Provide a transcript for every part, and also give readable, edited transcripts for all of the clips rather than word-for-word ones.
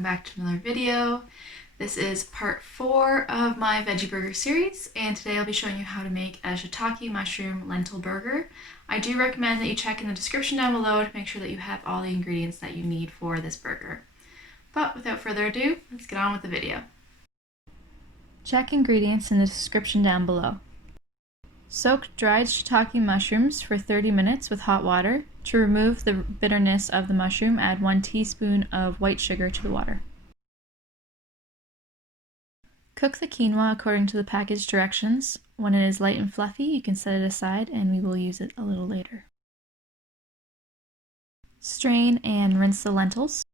welcome back to another video. This is part 4 of my veggie burger series, and today I'll be showing you how to make a shiitake mushroom lentil burger. I do recommend that you check in the description down below to make sure that you have all the ingredients that you need for this burger. But without further ado, let's get on with the video. Check ingredients in the description down below. Soak dried shiitake mushrooms for 30 minutes with hot water. To remove the bitterness of the mushroom, add 1 teaspoon of white sugar to the water. Cook the quinoa according to the package directions. When it is light and fluffy, you can set it aside and we will use it a little later. Strain and rinse the lentils.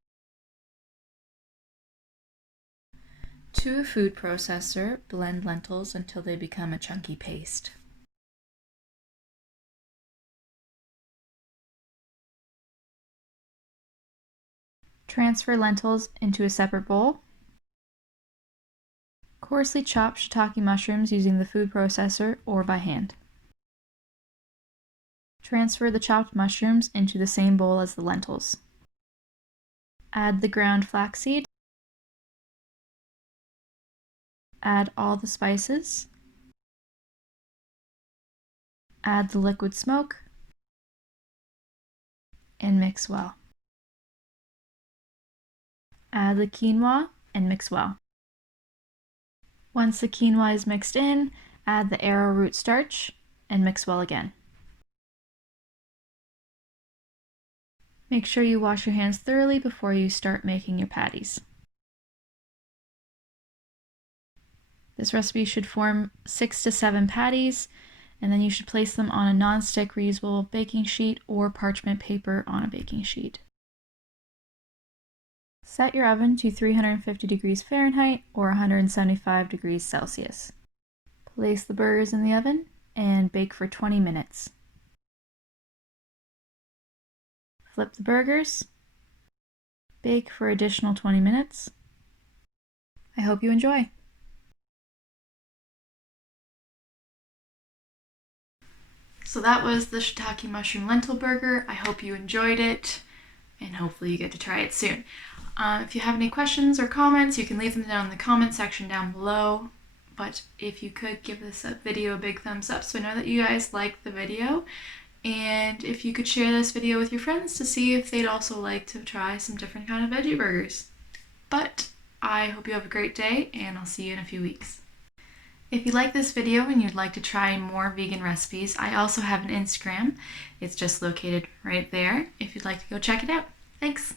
To a food processor, blend lentils until they become a chunky paste. Transfer lentils into a separate bowl. Coarsely chop shiitake mushrooms using the food processor or by hand. Transfer the chopped mushrooms into the same bowl as the lentils. Add the ground flaxseed. Add all the spices. Add the liquid smoke and mix well. Add the quinoa and mix well. Once the quinoa is mixed in, add the arrowroot starch and mix well again. Make sure you wash your hands thoroughly before you start making your patties. This recipe should form 6 to 7 patties, and then you should place them on a non-stick reusable baking sheet or parchment paper on a baking sheet. Set your oven to 350 degrees Fahrenheit or 175 degrees Celsius. Place the burgers in the oven and bake for 20 minutes. Flip the burgers. Bake for additional 20 minutes. I hope you enjoy. So that was the shiitake mushroom lentil burger. I hope you enjoyed it, and hopefully you get to try it soon. If you have any questions or comments, you can leave them down in the comment section down below. But if you could give this video a big thumbs up so I know that you guys liked the video. And if you could share this video with your friends to see if they'd also like to try some different kind of veggie burgers. But I hope you have a great day, and I'll see you in a few weeks. If you like this video and you'd like to try more vegan recipes, I also have an Instagram. It's just located right there if you'd like to go check it out. Thanks!